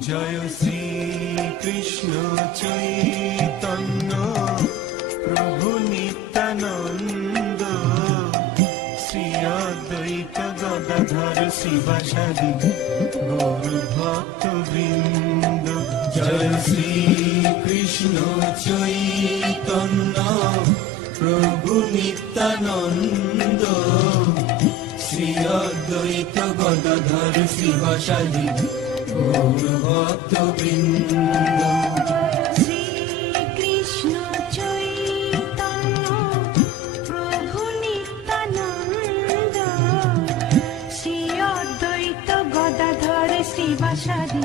জয় শ্রী কৃষ্ণ চৈতন্য প্রভু নিত্যানন্দ, শ্রী অদ্বৈত গদাধর শিবাসাদি গৌর ভক্ত বৃন্দ। জয় শ্রী কৃষ্ণ চৈতন্য প্রভু নিত্যানন্দ, শ্রী অদ্বৈত গদাধর শিবাসাদি গৌর ভক্ত বৃন্দ। শ্রী কৃষ্ণ চৈতন্য প্রভু নিত্যানন্দ, শ্রী অদ্বৈত গদাধর শিবাসাদি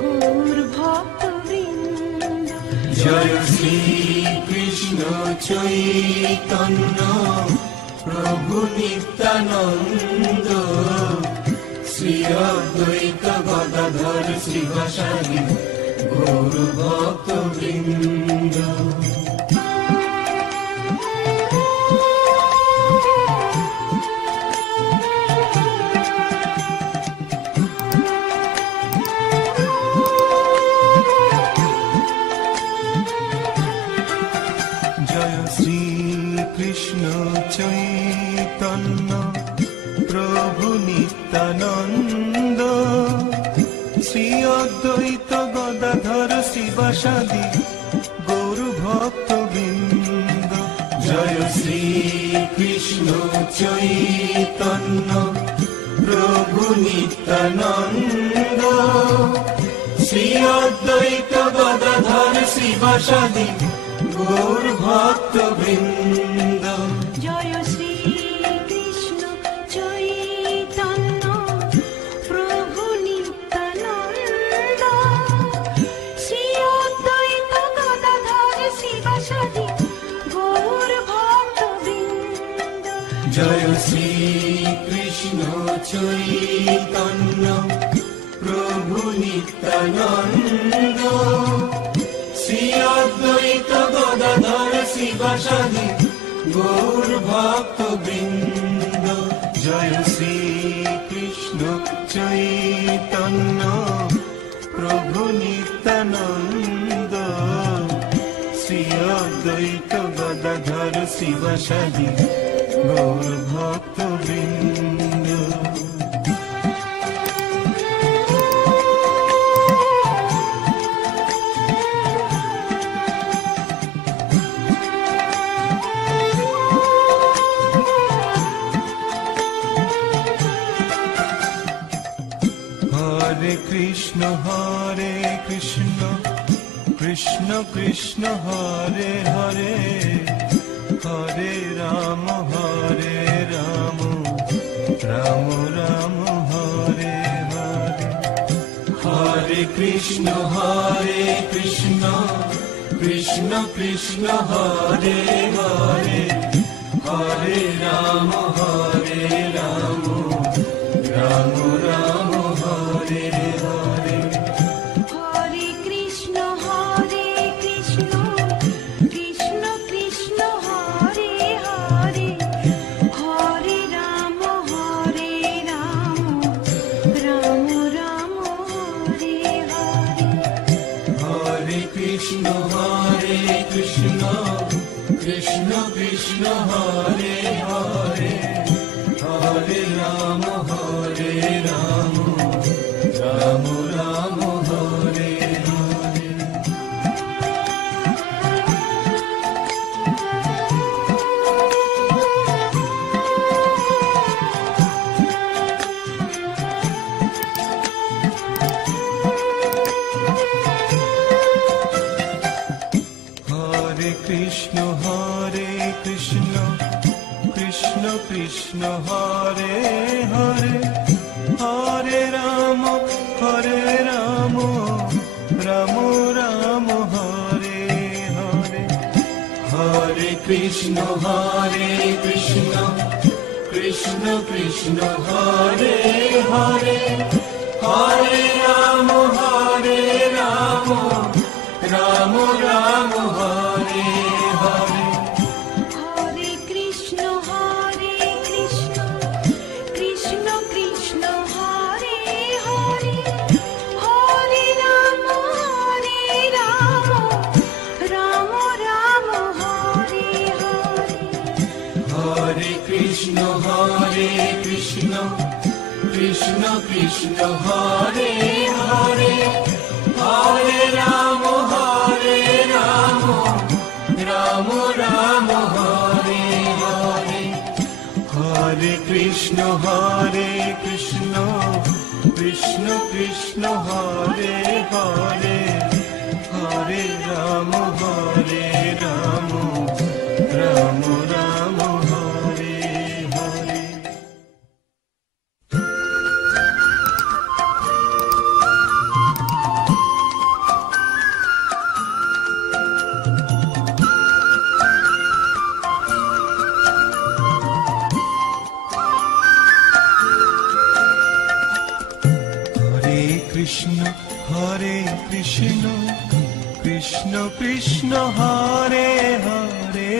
গৌর ভক্ত বৃন্দ। জয় শ্রী কৃষ্ণ চৈতন্য প্রভু নিত্যানন্দ, শ্রী অদ্বৈত গদাধর শিবাসাদি গৌর ভক্ত বৃন্দ। জয় শ্রী কৃষ্ণ চৈতন্য প্রভু নিত্যানন্দ, শ্রী অদ্বৈত গদাধর শিবাসাদি গৌর ভক্ত বৃন্দ। জয় শ্রী কৃষ্ণ চৈতন্য প্রভু নিত্যানন্দ, শ্রী অদ্বৈত গদাধর শিবাসাদি গৌর ভক্ত বৃন্দ। জয় শ্রী কৃষ্ণ চৈতন্য প্রভু নিত্যানন্দ, শ্রী অদ্বৈত গদাধর শিবাসাদি গৌর ভক্ত বৃন্দ। জয় শ্রী কৃষ্ণ চৈতন্য প্রভু নিত্যানন্দ, শ্রী অদ্বৈত গদাধর শিবাসাদি গৌর ভক্ত বৃন্দ। জয় শ্রী কৃষ্ণ চৈতন্য প্রভু নিত্যানন্দ, শ্রী অদ্বৈত গদাধর শিবাসাদি গৌর ভক্ত বৃন্দ। হরে কৃষ্ণ কৃষ্ণ কৃষ্ণ হরে হরে, হরে রাম রাম রাম হরে হরে। হরে কৃষ্ণ কৃষ্ণ কৃষ্ণ হরে হরে, হরে রাম রাম রাম হরে হরে। হরে কৃষ্ণ কৃষ্ণ কৃষ্ণ হরে হরে, হরে রাম রাম রাম হরে হরে। হরে কৃষ্ণ কৃষ্ণ কৃষ্ণ হরে হরে, হরে রাম রাম রাম হরে হরে। হরে কৃষ্ণ কৃষ্ণ কৃষ্ণ হরে হরে, হরে রাম রাম রাম হরে হরে। হরে কৃষ্ণ কৃষ্ণ কৃষ্ণ হরে হরে, হরে রাম রাম রাম হরে হরে। হরে কৃষ্ণ কৃষ্ণ কৃষ্ণ হরে হরে, হরে হরে কৃষ্ণ কৃষ্ণ কৃষ্ণ হরে হরে হরে রাম রাম রাম হরে হরে হরে কৃষ্ণ কৃষ্ণ কৃষ্ণ হরে হরে হরে রাম রাম রাম রাম হরে হরে। কৃষ্ণ কৃষ্ণ কৃষ্ণ হরে হরে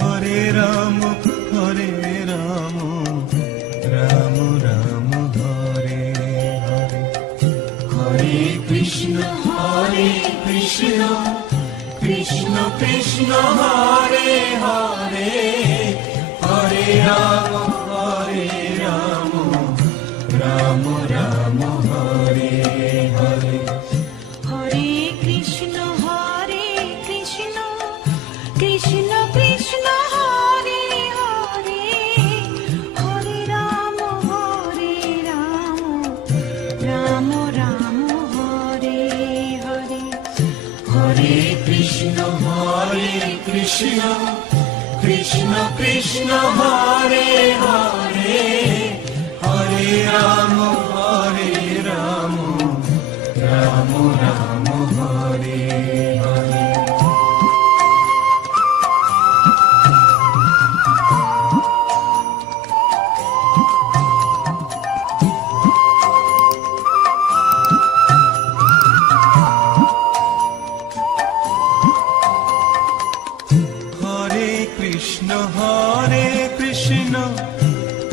হরে রাম রাম রাম হরে হরে হরে কৃষ্ণ কৃষ্ণ কৃষ্ণ হরে হরে হরে রাম রাম রাম হরে হরে হরে কৃষ্ণ কৃষ্ণ কৃষ্ণ হরে হরে হরে রাম রাম রাম হরে হরে হরে কৃষ্ণ কৃষ্ণ কৃষ্ণ হরে হরে হরে রাম রাম রাম হরে হরে হরে কৃষ্ণ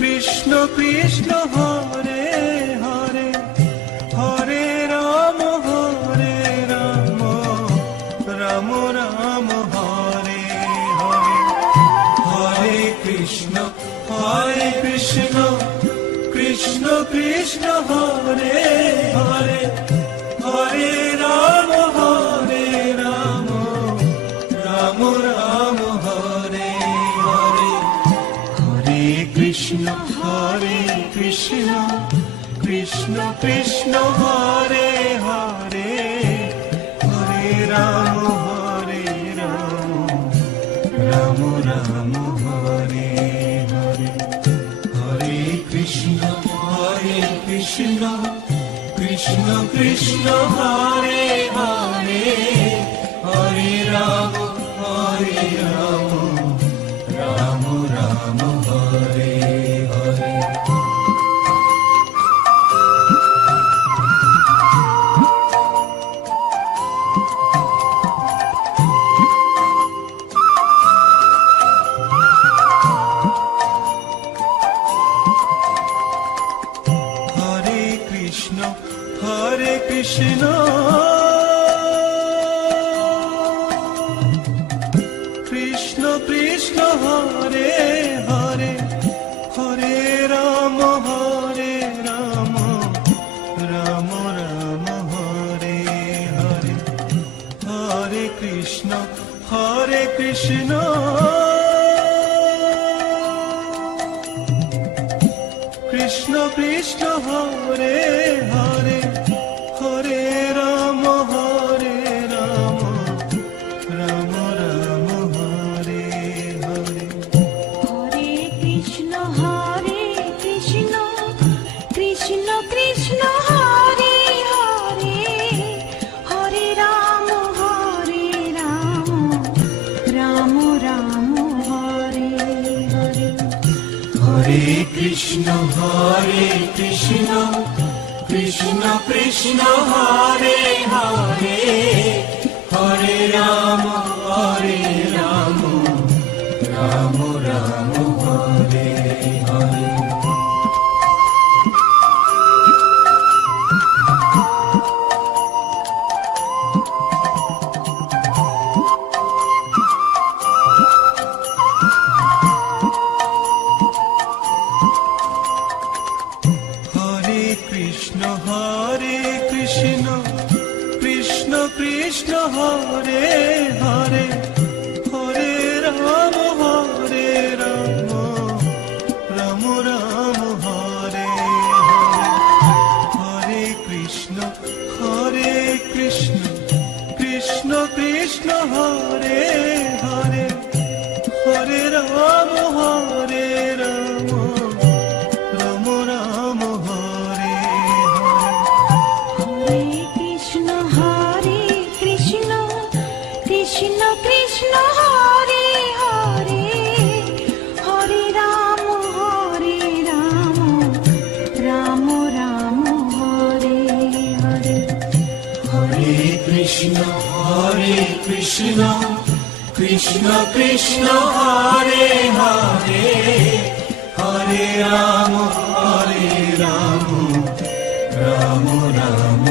কৃষ্ণ কৃষ্ণ হরে হরে হরে রাম রাম রাম হরে হরে হরে কৃষ্ণ কৃষ্ণ কৃষ্ণ হরে হরে হরে রাম রাম রাম হরে হরে হরে কৃষ্ণ কৃষ্ণ কৃষ্ণ হরে হরে হরে রাম রাম হরে হরে হরে কৃষ্ণ কৃষ্ণ কৃষ্ণ হরে হরে হরে রাম রাম হরে হরে হরে কৃষ্ণ কৃষ্ণ কৃষ্ণ হরে হরে হরে রাম রাম রাম হরে হরে হরে কৃষ্ণ কৃষ্ণ কৃষ্ণ হরে হরে হরে রাম রাম রাম হরে হরে হরে কৃষ্ণ কৃষ্ণ কৃষ্ণ হরে হরে হরে রাম রাম রাম হরে হরে হরে কৃষ্ণ কৃষ্ণ কৃষ্ণ হরে হরে হরে রাম রাম রাম হরে হরে কৃষ্ণ কৃষ্ণ কৃষ্ণ হরে হরে হরে রাম রাম রাম হরে হরে হরে কৃষ্ণ কৃষ্ণ কৃষ্ণ হরে হরে হরে রাম রাম রাম হরে হরে হরে কৃষ্ণ কৃষ্ণ কৃষ্ণ হরে হরে হরে রাম রাম রাম হরে হরে হরে কৃষ্ণ কৃষ্ণ কৃষ্ণ হরে হরে হরে রাম রাম রাম